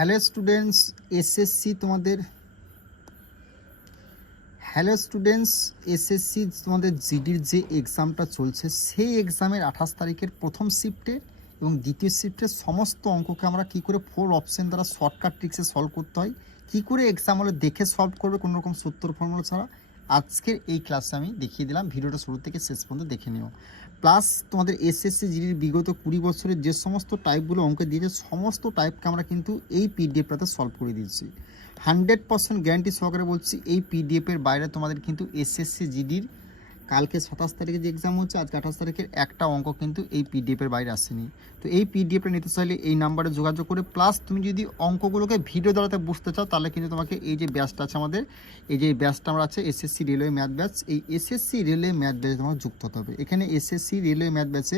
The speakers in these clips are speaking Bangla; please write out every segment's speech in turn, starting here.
হ্যালো স্টুডেন্টস এসএসসি তোমাদের জিডির যে এক্সামটা চলছে সেই এক্সামের 28 তারিখের প্রথম শিফটে এবং দ্বিতীয় শিফটের সমস্ত অঙ্ককে আমরা কী করে 4 অপশন দ্বারা শর্টকাট ট্রিক্সে সলভ করতে হয়, কী করে এক্সাম হলে দেখে সলভ করবে কোনো রকম সূত্র ফর্মুলা ছাড়া, আজকের এই ক্লাসে আমি দেখিয়ে দিলাম। ভিডিওটা শুরু থেকে শেষ পর্যন্ত দেখে নিও। প্লাস তোমাদের এসএসসি জিডির বিগত 20 বছরের যে সমস্ত টাইপগুলো অঙ্ক দিয়েছে সমস্ত টাইপকে আমরা কিন্তু এই পিডিএফটাতে সলভ করে দিচ্ছি। 100% গ্যারান্টি সহকারে বলছি, এই পিডিএফের বাইরে তোমাদের কিন্তু এসএসসি জিডির কালকে 27 তারিখে যে এক্সাম হচ্ছে, আজকে 28 তারিখের একটা অঙ্ক কিন্তু এই পিডিএফের বাইরে আসেনি। তো এই পিডিএফটা নিতে চাইলে এই নাম্বারে যোগাযোগ করে, প্লাস তুমি যদি অঙ্কগুলোকে ভিডিও দ্বারাতে বুঝতে চাও তাহলে কিন্তু তোমাকে এই যে ব্যাচটা আছে আমাদের, এই যে ব্যাচটা আমরা আছে এসএসসি রেলওয়ে ম্যাথ ব্যাচ, এই এসএসসি রেলওয়ে ম্যাথ ব্যাচে তোমাকে যুক্ত হতে হবে। এখানে এসএসসি রেলওয়ে ম্যাথ ব্যাচে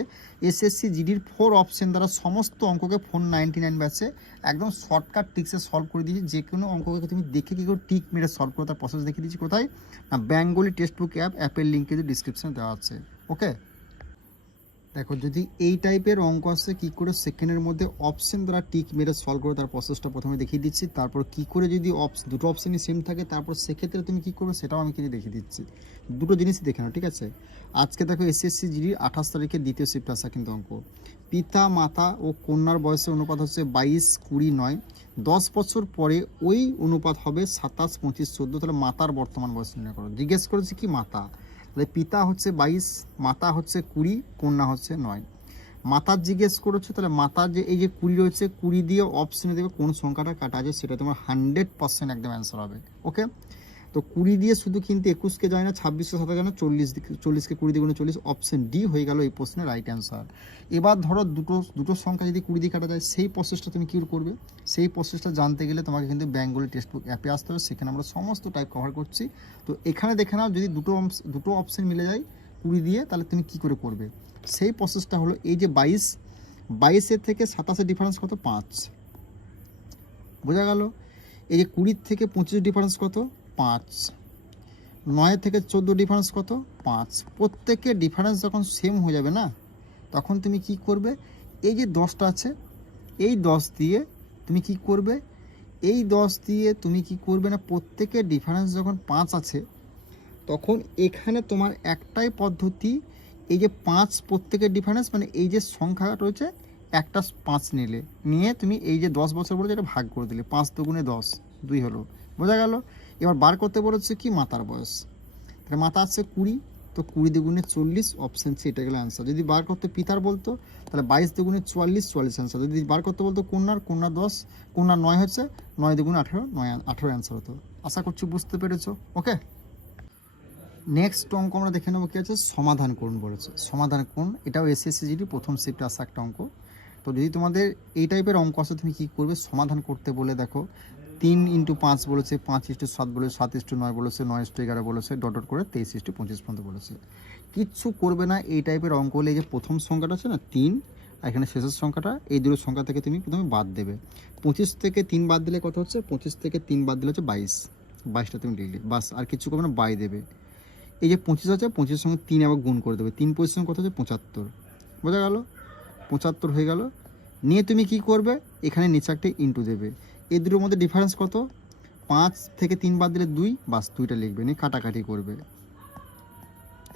এসএসসি জিডির 4 অপশন দ্বারা সমস্ত অঙ্ককে 499 ব্যাচে একদম শর্টকাট ট্রিক্সে সলভ করে দিয়েছি। যে কোনো অঙ্ককে তুমি দেখে কী করে টিক মেরে সলভ করো তার প্রসেস দেখিয়ে দিচ্ছি। কোথায়? না, বেঙ্গলি টেক্সট বুক অ্যাপের লিঙ্ক কিন্তু ডিসক্রিপশনে দেওয়া আছে। ওকে, দেখো যদি এই টাইপের অঙ্ক আসে কী করে সেকেন্ডের মধ্যে অপশন দ্বারা টিক মেরে সলভ করো তার প্রসেসটা প্রথমে দেখিয়ে দিচ্ছি। তারপর কী করে যদি দুটো অপশানই সেম থাকে তারপর সেক্ষেত্রে তুমি কী করবে সেটাও আমি কিন্তু দেখিয়ে দিচ্ছি। দুটো জিনিসই দেখে নাও, ঠিক আছে? আজকে দেখো এসএসসি জিডির 28 তারিখে দ্বিতীয় শিফট আসা কিন্তু অঙ্ক। পিতা মাতা ও কন্যার বয়সের অনুপাত হচ্ছে 22, 20, 9। 10 বছর পরে ওই অনুপাত হবে 27, 25, 14। তাহলে মাতার বর্তমান বয়স নির্ণয় করো। জিজ্ঞেস করেছি কি মাতা, তাহলে পিতা হচ্ছে 22, মাতা হচ্ছে 20, কন্যা হচ্ছে 9। মাতার জিজ্ঞেস করেছে, তাহলে মাতার যে এই যে 20 রয়েছে, 20 দিয়ে অপশনে দেবে কোন সংখ্যাটা কাটা আছে, সেটা তোমার 100% একদম অ্যান্সার হবে। ওকে, তো 20 দিয়ে শুধু কিন্তু 21কে যায় না, 26কে 7 যায় না, 40কে 20 দিয়ে গুণে 40, অপশন ডি হয়ে গেল এই প্রশ্নের রাইট অ্যান্সার। এবার ধরো দুটো সংখ্যা যদি 20 দিয়ে কাটা যায়, সেই প্রসেসটা তুমি কী করবে? সেই প্রসেসটা জানতে গেলে তোমাকে কিন্তু বেঙ্গলি টেক্সট বুক অ্যাপে আসতে হবে, সেখানে আমরা সমস্ত টাইপ কভার করছি। তো এখানে দেখে নাও, যদি দুটো অপশন মিলে যায় 20 দিয়ে, তাহলে তুমি কী করে করবে? সেই প্রসেসটা হলো এই যে 22 থেকে 27-এর ডিফারেন্স কত? 5। বোঝা গেল? এই যে 20 থেকে 25 ডিফারেন্স কত? 5। 9 থেকে 14 ডিফারেন্স কত? 5। প্রত্যেকের ডিফারেন্স যখন সেম হয়ে যাবে না, তখন তুমি কি করবে? এই যে 10টা আছে, এই 10 দিয়ে তুমি কি করবে? এই 10 দিয়ে তুমি কি করবে না, প্রত্যেকের ডিফারেন্স যখন 5 আছে, তখন এখানে তোমার একটাই পদ্ধতি, এই যে 5 প্রত্যেকের ডিফারেন্স মানে এই যে সংখ্যা রয়েছে একটা 5 নিয়ে তুমি এই যে 10 বছর বলে এটা ভাগ করে দিলে, 5 দুগুণে 10, 2 হলো। বোঝা গেল? এবার বার করতে বলেছে কি মাতার বয়স, তাহলে মাতা আছে 20, তো 20 দুগুণে 40, অপশন সি, এটা গেল অ্যান্সার। যদি বার করতে পিতার বলতো তাহলে 22 দুগুণে 44, 44 অ্যান্সার। যদি বার করতে বলতো কন্যা 10, কন্যা 9 হচ্ছে, 9 দুগুণে 18, 18 অ্যান্সার হতো। আশা করছি বুঝতে পেরেছো। ওকে, নেক্সট অঙ্ক আমরা দেখে নেবো কি আছে, সমাধান করুন বলেছে। সমাধান করুন, এটাও এসএসসি জিডি প্রথম শিফটে আসা একটা অঙ্ক। তো যদি তোমাদের এই টাইপের অঙ্ক আসে, তুমি কী করবে? সমাধান করতে বলে দেখো 3 × 5 বলেছে, 5:7 বলেছে, 7:9 বলেছে, 9:11 বলেছে, ডট করে 23:25 পর্যন্ত বলেছে। কিচ্ছু করবে না। এই টাইপের অঙ্ক হলে এই যে প্রথম সংখ্যাটা আছে না 3, আর এখানে শেষের সংখ্যাটা, এই দুটো সংখ্যা থেকে তুমি প্রথমে বাদ দেবে। 25 থেকে 3 বাদ দিলে কত হচ্ছে? 25 থেকে 3 বাদ দিলে হচ্ছে 22। 22টা তুমি লিখলে বাস, আর কিছু করবে না, বাই দেবে। এই যে 25 আছে, 25-এর সঙ্গে 3 আবার গুণ করে দেবে। 3 25 কত হচ্ছে? 75। বোঝা গেল? 75 হয়ে গেল। নিয়ে তুমি কি করবে? এখানে নিচে একটা ইন্টু দেবে। এই দুটোর মধ্যে ডিফারেন্স কত? 5 থেকে 3 বাদ দিলে 2, বাস 2টা লিখবে, নিয়ে কাটাকাটি করবে।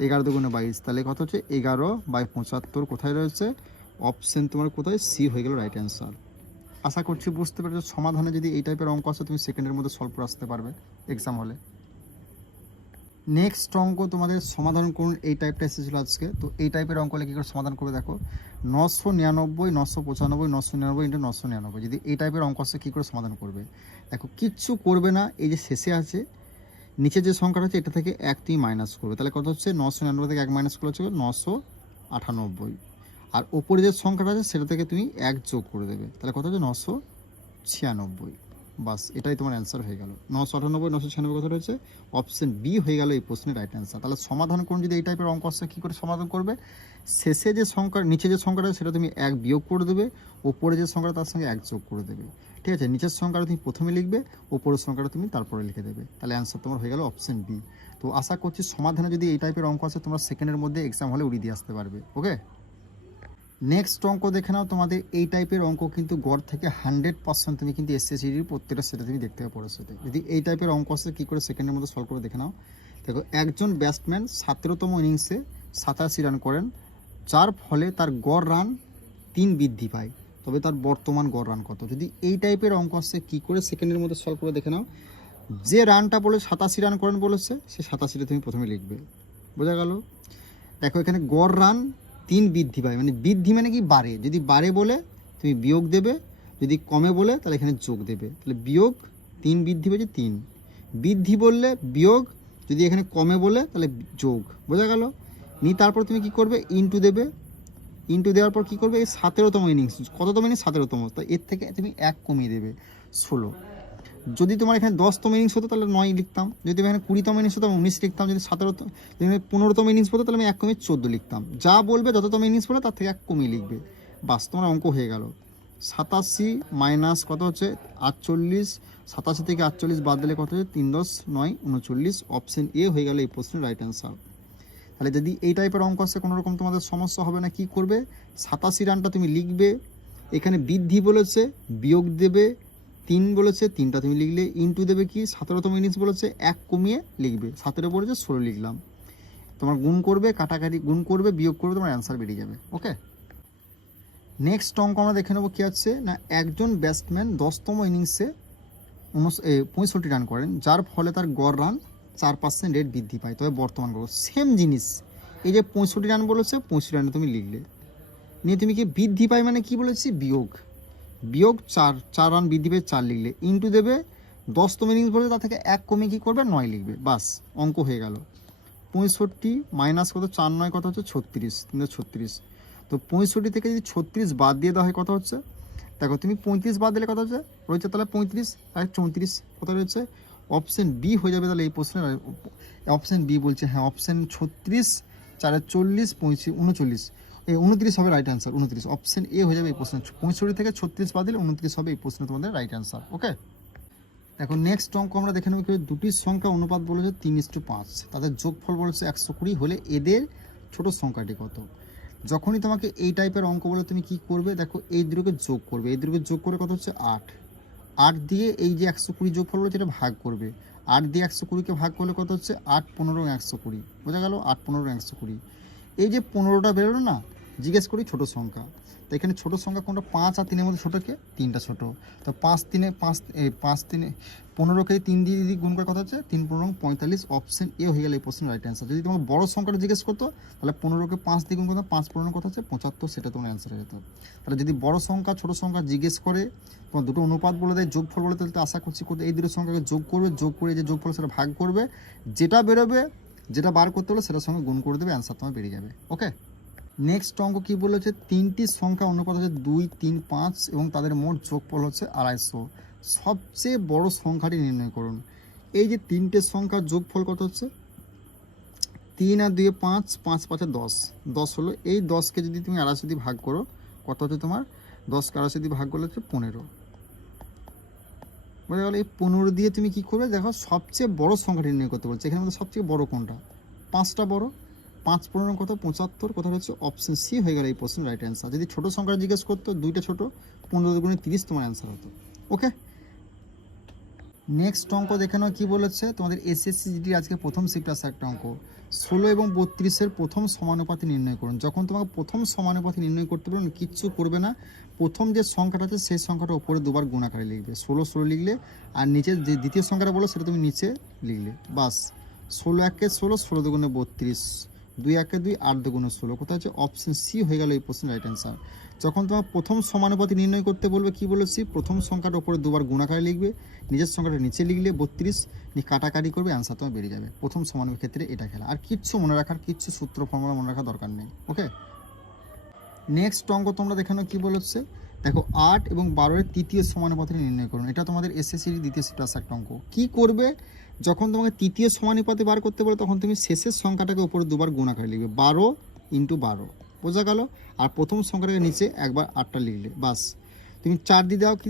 11 দুগুণে 22, তাহলে কত হচ্ছে? 11/75 কোথায় রয়েছে? অপশন তোমার কোথায়? সি হয়ে গেল রাইট অ্যান্সার। আশা করছি বুঝতে পেরেছো। সমাধানে যদি এই টাইপের অঙ্ক আসে, তুমি সেকেন্ডের মধ্যে সলভ করে আসতে পারবে এক্সাম হলে। নেক্সট অঙ্ক তোমাদের সমাধান করুন, এই টাইপটা এসেছিলো আজকে। তো এই টাইপের অঙ্ক হলে কী করে সমাধান করবে দেখো, 999, 995, 999 × 999। যদি এই টাইপের অঙ্ক আসে কী করে সমাধান করবে দেখো, কিচ্ছু করবে না। এই যে শেষে আছে, নিচে যে সংখ্যাটা আছে এটা থেকে 1 তুমি মাইনাস করবে, তাহলে কত হচ্ছে? 999 থেকে 1 মাইনাস করলে হচ্ছে 998। আর ওপরে যে সংখ্যাটা আছে সেটা থেকে তুমি 1 যোগ করে দেবে, তাহলে কত হচ্ছে? 996। বাস, এটাই তোমার অ্যান্সার হয়ে গেল। 998, 996 কত রয়েছে? অপশন বি হয়ে গেল এই প্রশ্নের রাইট অ্যান্সার। তাহলে সমাধান করুন, যদি এই টাইপের অঙ্ক আসছে কী করে সমাধান করবে? শেষে যে সংখ্যা, নিচে যে সংখ্যাটা সেটা তুমি 1 বিয়োগ করে দেবে, ওপরে যে সংখ্যাটা তার সঙ্গে 1 যোগ করে দেবে। ঠিক আছে, নিচের সংখ্যাটা তুমি প্রথমে লিখবে, ওপরের সংখ্যাটা তুমি তারপরে লিখে দেবে, তাহলে অ্যান্সার তোমার হয়ে গেল অপশন বি। তো আশা করছি সমাধানে যদি এই টাইপের অঙ্ক আসে তোমরা সেকেন্ডের মধ্যে এক্সাম হলে উড়িয়ে দিয়ে আসতে পারবে। ওকে, নেক্সট অঙ্ক দেখে নাও, তোমাদের এই টাইপের অঙ্ক কিন্তু গড় থেকে 100% তুমি কিন্তু এসএসসির প্রত্যেকটা সেটা তুমি দেখতে পাবে পরের সাথে। যদি এই টাইপের অঙ্ক আসে কী করে সেকেন্ডের মধ্যে সলভ করে দেখে নাও। দেখো, একজন ব্যাটসম্যান 17তম ইনিংসে 87 রান করেন, যার ফলে তার গড় রান 3 বৃদ্ধি পায়, তবে তার বর্তমান গড় রান কত? যদি এই টাইপের অঙ্ক আসে কী করে সেকেন্ডের মধ্যে সলভ করে দেখে নাও। যে রানটা বলে 87 রান করেন বলেছে, সে 87টা তুমি প্রথমে লিখবে। বোঝা গেল? দেখো, এখানে গড় রান 3 বৃদ্ধি পায়, মানে বৃদ্ধি মানে কি বাড়ে। যদি বাড়ে বলে তুমি বিয়োগ দেবে, যদি কমে বলে তাহলে এখানে যোগ দেবে। তাহলে বিয়োগ 3 বৃদ্ধি পেয়েছে 3, বৃদ্ধি বললে বিয়োগ, যদি এখানে কমে বলে তাহলে যোগ। বোঝা গেল? তারপর তুমি কি করবে, ইনটু দেবে। ইনটু দেওয়ার পর কী করবে, এই 17তম ইনিংস, কততম ইনিংস? 17তম, তো এর থেকে তুমি 1 কমিয়ে দেবে, 16। যদি তোমার এখানে 10তম ইনিংস হতো তাহলে 9 লিখতাম, যদি এখানে 20তম ইনিংস হতো 19 লিখতাম, যদি 15তম ইনিংস হতো তাহলে আমি 1 কমিয়ে 14 লিখতাম। যা বলবে যততম ইনিংস বলে তার থেকে 1 কমিয়ে লিখবে, বাস তোমার অঙ্ক হয়ে গেল। 87 মাইনাস কত হচ্ছে 48, 87 থেকে 48 বাদ দিলে কত হচ্ছে 3 10 9 39, অপশন এ হয়ে গেল এই প্রশ্নের রাইট অ্যান্সার। তাহলে যদি এই টাইপের অঙ্ক আসে কোনো রকম তোমাদের সমস্যা হবে না, কি করবে, 87 রানটা তুমি লিখবে, এখানে বৃদ্ধি বলেছে বিয়োগ দেবে, 3 বলেছে 3টা তুমি লিখলে, ইনটু দেবে কি 17তম ইনিংস বলেছে 1 কমিয়ে লিখবে, 17 বলেছে 16 লিখলাম। তোমার গুণ করবে, কাটাকাটি গুণ করবে, বিয়োগ করবে, তোমার অ্যান্সার বেরিয়ে যাবে। ওকে, নেক্সট অঙ্ক আমরা দেখে নেবো কী আছে না, একজন ব্যাটসম্যান 10তম ইনিংসে 65 রান করেন, যার ফলে তার গড় রান 4% রেট বৃদ্ধি পায়, তবে বর্তমান গড় সেম জিনিস। এই যে 65 রান বলেছে, 65 রানে তুমি লিখলে, নিয়ে তুমি কি বৃদ্ধি পায় মানে কি বলেছি, বিয়োগ, বিয়োগ 4 রান বৃদ্ধি পেয়ে 4 লিখলে, ইনটু দেবে 10তম ইনিংস বলে তার থেকে 1 কমে কী করবে, 9 লিখবে, বাস অঙ্ক হয়ে গেল। 65 মাইনাস কত 4 9 কত হচ্ছে 36, 36। তো 65 থেকে যদি 36 বাদ দিয়ে দেওয়া হয় কত হচ্ছে, দেখো তুমি 35 বাদ দিলে কত হচ্ছে রয়েছে, তাহলে 35 আর 34 কত রয়েছে, অপশন বি হয়ে যাবে। তাহলে এই প্রশ্নের অপশন বি বলছে, হ্যাঁ অপশন 36 4 40 39, এই 29 হবে রাইট অ্যান্সার, 29 অপশন এ হয়ে যাবে এই প্রশ্ন। 65 থেকে 36 বাদ দিলে 29 হবে এই প্রশ্নে তোমাদের রাইট অ্যান্সার। ওকে, দেখো নেক্সট অঙ্ক আমরা দেখে নেব, দুটি সংখ্যা অনুপাত বলেছে 3:5, তাদের যোগফল বলেছে 120 হলে এদের ছোট সংখ্যাটি কত। যখনই তোমাকে এই টাইপের অঙ্ক বলে তুমি কি করবে, দেখো এই দুটোকে যোগ করবে, এই দুটোকে যোগ করে কত হচ্ছে 8, 8 দিয়ে এই যে 120 যোগফল বলেছে এটা ভাগ করবে, 8 দিয়ে 120কে ভাগ করলে কত হচ্ছে 8 15 120, বোঝা গেল, 8 15 120। এই যে 15টা বেরোলো না, জিজ্ঞেস করি ছোট সংখ্যা, তো এখানে ছোট সংখ্যা কোনটা, 5 আর 3-এর মধ্যে ছোটো কে, 3টা ছোট, তো 5 3 15কে 3 দিয়ে যদি গুণ করে কথা হচ্ছে 3 15 45, অপশন এ হয়ে গেল এই প্রশ্নের রাইট অ্যান্সার। যদি তোমার বড় সংখ্যাটা জিজ্ঞেস করতো তাহলে 15কে 5 দিয়ে গুণ করতো, 5 15 কথা হচ্ছে 75, সেটা তোমার অ্যান্সার হয়ে যেত। তাহলে যদি বড় সংখ্যা ছোট সংখ্যা জিজ্ঞেস করে, তোমার দুটো অনুপাত বলে দেয়, যোগফল বলে, তাহলে আশা করছি এই দুটো সংখ্যাকে যোগ করবে, যোগ করে যে যোগফল সেটা ভাগ করবে, যেটা বেরোবে, যেটা বার করতে হলে সেটার সঙ্গে গুণ করে দেবে, অ্যান্সার তোমার বেরিয়ে যাবে। ওকে, নেক্সট অঙ্ক কী বলেছে, 3টি সংখ্যা অনুপাত হচ্ছে 2 3 5 এবং তাদের মোট যোগফল হচ্ছে 250, সবচেয়ে বড় সংখ্যাটি নির্ণয় করুন। এই যে 3টে সংখ্যার যোগফল কত হচ্ছে, 3 আর 2 5, 5 5 10, 10 হলো, এই 10কে যদি তুমি 250 দিয়ে ভাগ করো কত হচ্ছে তোমার, 10কে 250 দিয়ে ভাগ করলে হচ্ছে 15, বোঝা গেল। এই 15 দিয়ে তুমি কী করবে, দেখো সবচেয়ে বড় সংখ্যাটি নির্ণয় করতে বলছে, এখানে মধ্যে সবচেয়ে বড় কোনটা, 5টা বড়, 5 15 কত 75, কথা হচ্ছে অপশন সি হয়ে গেল এই প্রশ্নের রাইট অ্যান্সার। যদি ছোটো সংখ্যা জিজ্ঞেস করতো, 2টা ছোটো, 15 গুণে 30 তোমার অ্যান্সার হতো। ওকে, নেক্সট অঙ্ক দেখে নাও কী বলেছে, তোমাদের এসএসসি জিডির আজকে প্রথম শিফট আসা একটা অঙ্ক, 16 এবং 32-এর প্রথম সমানুপাতি নির্ণয় করুন। যখন তোমাকে প্রথম সমানুপাতি নির্ণয় করতে পারবে, কিচ্ছু করবে না, প্রথম যে সংখ্যাটা আছে সেই সংখ্যাটা উপরে দুবার গুণাকারে লিখবে, 16 16 লিখলে, আর নিচে যে দ্বিতীয় সংখ্যাটা বলো সেটা তুমি নিচে লিখলে, বাস। 16 1 16, 16 দুগুণে 32, 2 1 2, 8 দুগুণে 16, কোথায় আছে অপশন সি হয়ে গেল এই প্রশ্নের রাইট অ্যান্সার। যখন তোমার প্রথম সমানুপাতি নির্ণয় করতে বলবে, কি বলেছি, প্রথম সংখ্যাটা উপরে দুবার গুণাকারে লিখবে, নিজের সংখ্যাটা নিচে লিখলে 32, কাটাকাটি করবে, অ্যান্সার তোমার বেরিয়ে যাবে। প্রথম সমানুপাতির ক্ষেত্রে এটা খেলা, আর কিচ্ছু মনে রাখার, কিচ্ছু সূত্র ফর্মুলা মনে রাখার দরকার নেই। ওকে, নেক্সট অঙ্ক তোমরা দেখে নাও কী বলেছে, দেখো 8 এবং 12-এর তৃতীয় সমানুপাতি নির্ণয় করুন। এটা তোমাদের এসএসসির দ্বিতীয় শিফট আসা একটা অঙ্ক। কী করবে, যখন তোমাকে তৃতীয় সমানুপাতি বার করতে বলে তখন তুমি শেষের সংখ্যাটাকে উপরে দুবার গুণাকারে লিখবে, 12 × 12, বোঝা গেল, আর প্রথম সংখ্যাটাকে নিচে একবার 8টা লিখলে, বাস। তুমি 4 দিয়ে দাও, কি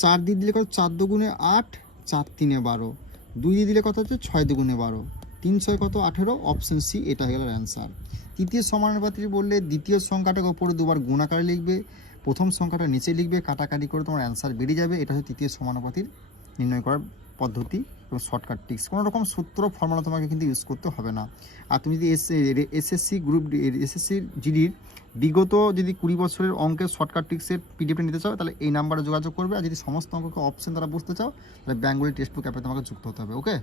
4 দিয়ে দিলে কত, 4 দুগুণে 8, 4 3 12, 2 দিয়ে দিলে কত হচ্ছে 6 দুগুণে 12, 3 6 কত 18, অপশন সি এটা হয়ে গেল অ্যান্সার। তৃতীয় সমানুপাতি বললে দ্বিতীয় সংখ্যাটাকে ওপরে দুবার গুণ আকারে লিখবে, প্রথম সংখ্যাটা নিচে লিখবে, কাটাকাটি করে তোমার অ্যান্সার বেরিয়ে যাবে। এটা হচ্ছে তৃতীয় সমানুপাতির নির্ণয় করার পদ্ধতি এবং শর্টকাট ট্রিক্স। কোনো রকম সূত্র ফর্মুলা তোমাকে কিন্তু ইউজ করতে হবে না। আর তুমি যদি এসএসসি গ্রুপ এসএসসি জিডির বিগত যদি 20 বছরের অঙ্কের শর্টকাট ট্রিক্সের পিডিএফ নিতে চাও তাহলে এই নাম্বারে যোগাযোগ করবে। আর যদি সমস্ত অঙ্ককে অপশন দ্বারা বুঝতে চাও তাহলে বেঙ্গলি টেক্সট বুক অ্যাপে তোমাকে যুক্ত হতে হবে। ওকে,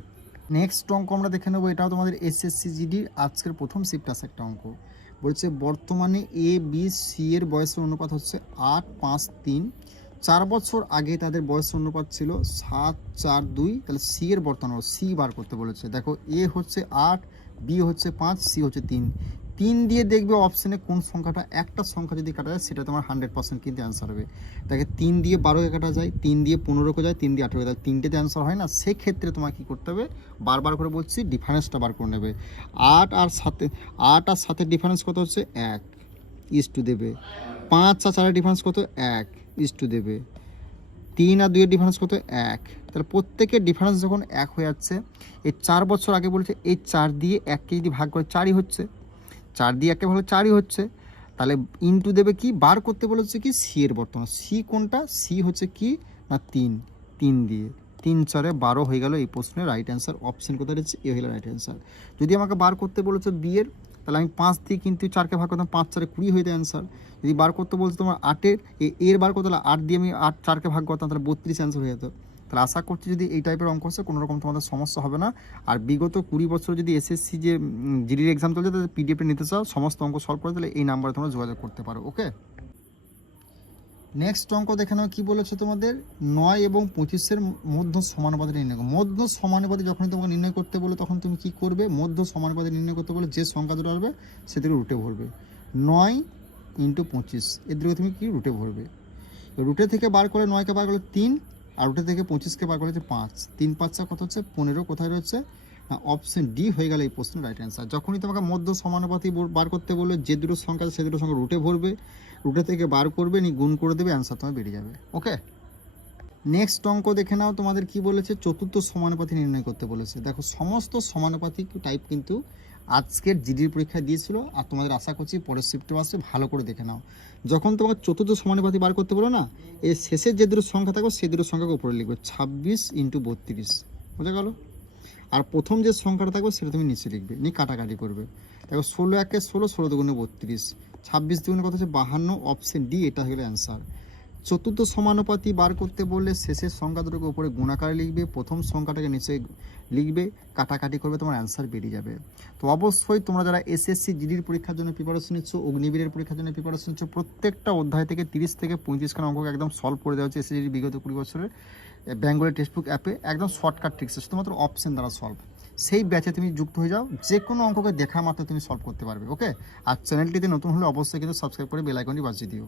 নেক্সট অঙ্ক আমরা দেখে নেবো। এটাও তোমাদের এসএসসি জিডির আজকের প্রথম শিফট আছে একটা অঙ্ক। বলছে বর্তমানে এ বি সি এর বয়সের অনুপাত হচ্ছে 8, 5, 3। 4 বছর আগে তাদের বয়সের অনুপাত ছিল 7, 4, 2। তাহলে সি এর বর্তমান সি বার করতে বলেছে। দেখো এ হচ্ছে 8, বি হচ্ছে 5, সি হচ্ছে 3। 3 দিয়ে দেখবে অপশানে কোন সংখ্যাটা, একটা সংখ্যা যদি কাটা যায় সেটা তোমার 100% কিন্তু অ্যান্সার হবে। দেখে 3 দিয়ে 12কে কাটা যায়, 3 দিয়ে 15কে যায়, 3 দিয়ে 18কে যায়, তিনটেতে অ্যান্সার হয় না। সেক্ষেত্রে তোমাকে কী করতে হবে, বারবার করে বলছি ডিফারেন্সটা বার করে নেবে। 8 আর 7-এর ডিফারেন্স কত হচ্ছে 1 ইস টু দেবে। 5 আর 4-এর ডিফারেন্স কত 1 ইস টু দেবে। 3 আর 2-এর ডিফারেন্স কত 1। তাহলে প্রত্যেকের ডিফারেন্স যখন 1 হয়ে যাচ্ছে, এই 4 বছর আগে বলেছে এই 4 দিয়ে 1কে যদি ভাগ করে 4ই হচ্ছে, 4 দিয়ে 1কে ভাগ করে 4ই হচ্ছে। তাহলে ইনটু দেবে কি, বার করতে বলেছে কি সি এর বর্তমান। সি কোনটা, সি হচ্ছে কি না 3, 3 দিয়ে 3 4-এ 12 হয়ে গেল। এই প্রশ্নের রাইট অ্যান্সার অপশন কোথায় রয়েছে, এ হলো রাইট অ্যান্সার। যদি আমাকে বার করতে বলেছে বি এর, তাহলে আমি 5 দিয়ে কিন্তু 4কে ভাগ করতাম, 5 4-এ 20 হয়ে যায় অ্যান্সার। যদি বার করতে বলছে তোমার 8-এর, এর বার করতে হলে 8 দিয়ে আমি 8 4-কে ভাগ করতাম, তাহলে 32 অ্যান্সার হয়ে যেত। তাহলে আশা করছি যদি এই টাইপের অঙ্ক হচ্ছে কোনো রকম তোমাদের সমস্যা হবে না। আর বিগত 20 বছর যদি এসএসসি যে জিডির এক্সাম চলছে তাদের পিডিএফে নিতে চাও, সমস্ত অঙ্ক সলভ করে তাহলে এই নাম্বারে তোমরা যোগাযোগ করতে পারো। ওকে, নেক্সট অঙ্ক দেখে নাও কি বলেছে তোমাদের 9 এবং 25-এর মধ্য সমানুপাতি নির্ণয় করো। মধ্য সমানুপাতি যখনই তোমাকে নির্ণয় করতে বলে তখন তুমি কি করবে, মধ্য সমানুপাতি নির্ণয় করতে বলে যে সংখ্যা দুটো আসবে সেদিকে রুটে ভরবে। 9 × 25 এদিকে তুমি কি রুটে ভরবে। রুটে থেকে বার করে 9কে বার করলে 3, আর রুটে থেকে 25কে বার করলে 5। 3 5 কত হচ্ছে 15, কোথায় রয়েছে অপশন ডি হয়ে গেল এই প্রশ্নের রাইট অ্যান্সার। যখনই তোমাকে মধ্য সমানুপাতি বার করতে বললে যে দুটো সংখ্যা সে দুটো সংখ্যা রুটে ভরবে, রুটে থেকে বার করবে, নি গুণ করে দেবে, অ্যান্সার তোমার বেরিয়ে যাবে। ওকে, নেক্সট অঙ্ক দেখে নাও তোমাদের কি বলেছে, চতুর্থ সমানুপাতি নির্ণয় করতে বলেছে। দেখো সমস্ত সমানুপাতি টাইপ কিন্তু আজকের জিডির পরীক্ষায় দিয়েছিল, আর তোমাদের আশা করছি পরের শিফটে আসবে, ভালো করে দেখে নাও। যখন তোমাকে চতুর্থ সমানুপাতি বার করতে বলো না, এই শেষের যে দুটো সংখ্যা থাকবে সেই দুটো সংখ্যাকে উপরে লিখবে, 26 × 32, বোঝা গেল। আর প্রথম যে সংখ্যাটা থাকবে সেটা তুমি নিচে লিখবে, নিয়ে কাটাকাটি করবে। দেখো 16 1 16, 16 2 32, 26 2 কত হচ্ছে 52, অপশন ডি এটা হলো অ্যান্সার। চতুর্থ সমানুপাতি বার করতে বললে শেষের সংখ্যা দুটোকে উপরে গুণাকারে লিখবে, প্রথম সংখ্যাটাকে নিচে লিখবে, কাটাকাটি করবে, তোমার অ্যান্সার বেরিয়ে যাবে। তো অবশ্যই তোমরা যারা এসএসসি জিডির পরীক্ষার জন্য প্রিপারেশন নিচ্ছ, অগ্নিবীরের পরীক্ষার জন্য প্রিপারেশন নিচ্ছ, প্রত্যেকটা অধ্যায় থেকে 30 থেকে 35খানা অঙ্ক একদম সলভ করে দেওয়া হচ্ছে এসএসসি বিগত 20 বছরের বেঙ্গলি টেক্সট বুক অ্যাপে, একদম শর্টকাট ট্রিক্স, শুধুমাত্র অপশন দ্বারা সলভ। সেই ব্যাচে তুমি যুক্ত হয়ে যাও, যে কোনো অঙ্ককে দেখা মাত্র তুমি সলভ করতে পারবে। ওকে, আর চ্যানেলটিতে নতুন হলে অবশ্যই কিন্তু সাবস্ক্রাইব করে বেল আইকনটি বাজিয়ে দিও।